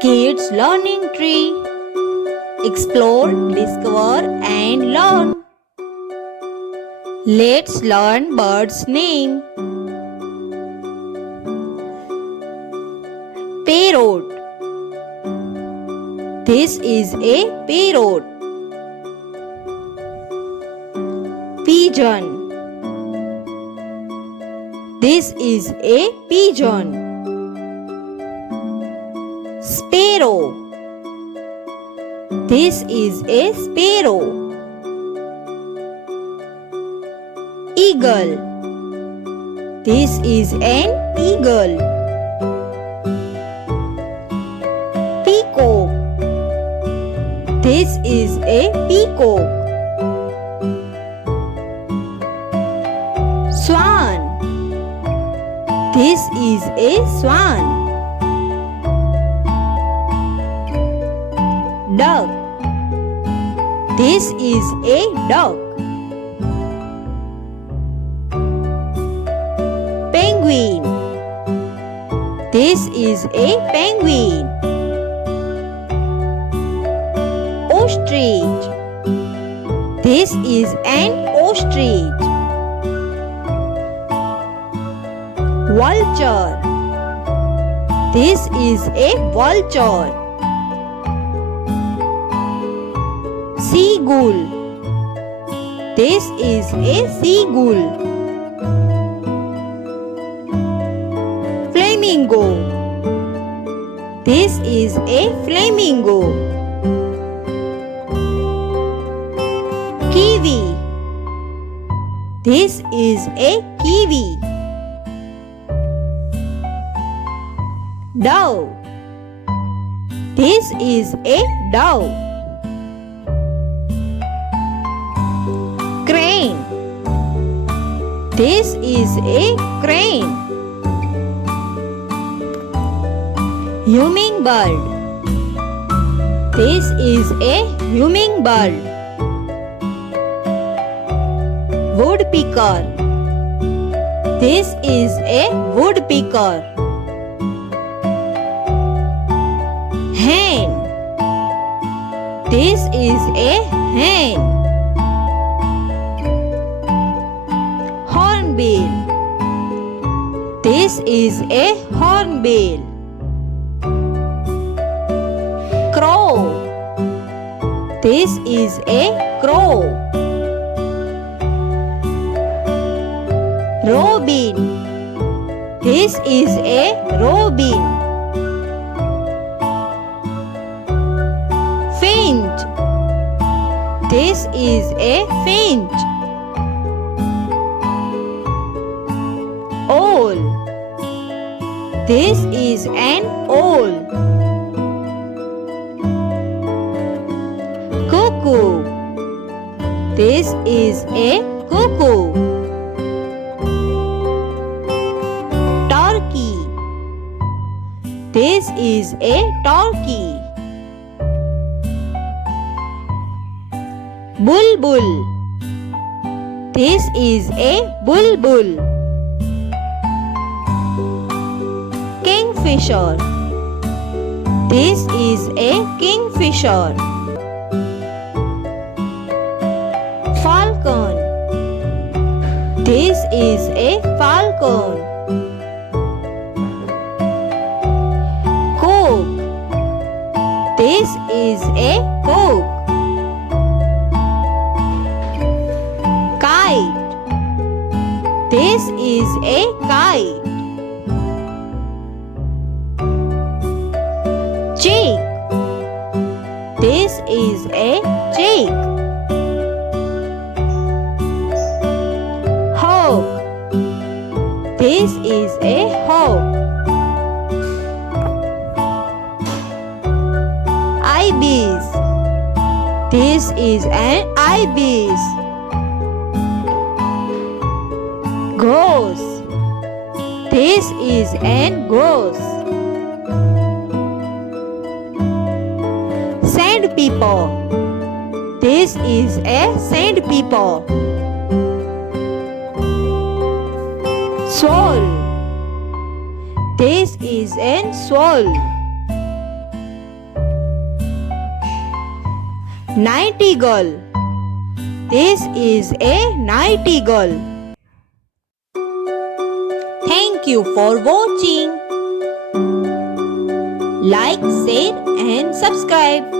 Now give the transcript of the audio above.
Kids Learning Tree. Explore, discover and learn. Let's learn bird's name. Parrot. This is a parrot. Pigeon. This is a pigeon. Sparrow. This is a sparrow. Eagle. This is an eagle. Peacock. This is a peacock. Swan. This is a swan. Duck. This is a duck. Penguin. This is a penguin. Ostrich. This is an ostrich. Vulture. This is a vulture. Seagull. This is a seagull. Flamingo. This is a flamingo. Kiwi. This is a kiwi. Dove. This is a dove. Crane. This is a crane. Hummingbird. This is a hummingbird. Woodpecker. This is a woodpecker. Hen. This is a hen. Hornbill. This is a hornbill. Crow. This is a crow. Robin. This is a robin. Finch. This is a finch. Owl. This is an owl. Cuckoo. This is a cuckoo. Turkey. This is a turkey. Bulbul. This is a bulbul. Kingfisher. This is a kingfisher. Falcon. This is a falcon. Cock. This is a cock. Kite. This is a kite. Chick. This is a chick. Hawk. This is a hawk. Ibis. This is an ibis. Goose. This is an goose. Sandpiper. This is a sandpiper. Swallow. This is an swallow. Nightingale. This is a nightingale. Thank you for watching. Like, share and subscribe.